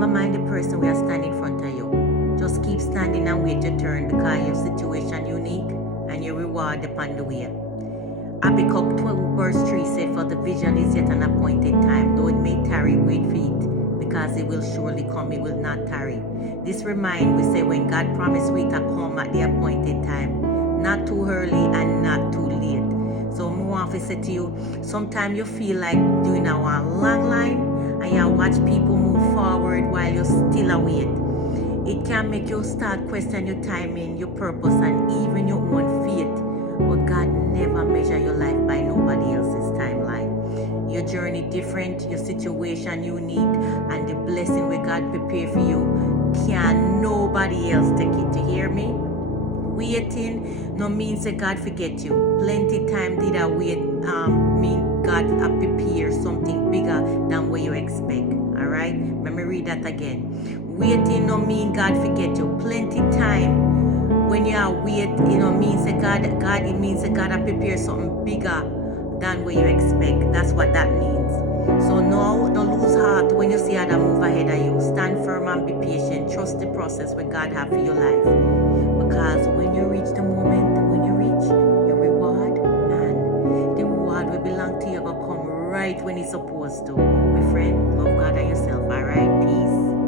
Never mind the person who are standing in front of you. Just keep standing and wait your turn, because your situation unique and your reward upon the way. Habakkuk 12 verse 3 said, "For the vision is yet an appointed time, though it may tarry, wait for it, because it will surely come, it will not tarry." This remind we say when God promised we to come at the appointed time, not too early and not too late. So I want to say to you, sometimes you feel like doing a long line and you watch people move forward while you're still away. It can make you start questioning your timing, your purpose, and even your own faith. But God never measure your life by nobody else's timeline. Your journey different, your situation unique, and the blessing where God prepare for you can nobody else take it. You hear me? Waiting no means that God forget you. Plenty time did I wait mean God prepare something bigger than what you expect. Alright? Let me read that again. Waiting no mean God forget you. Plenty time when you are wait, means that it means that God prepare something bigger than what you expect. That's what that means. So now, don't lose heart when you see other move ahead of you. Stand firm and be patient. Trust the process what God have for your life. Because when you reach the moment, when you reach your reward, man, the reward will belong to you, will come right when it's supposed to. My friend, love God and yourself. Alright, peace.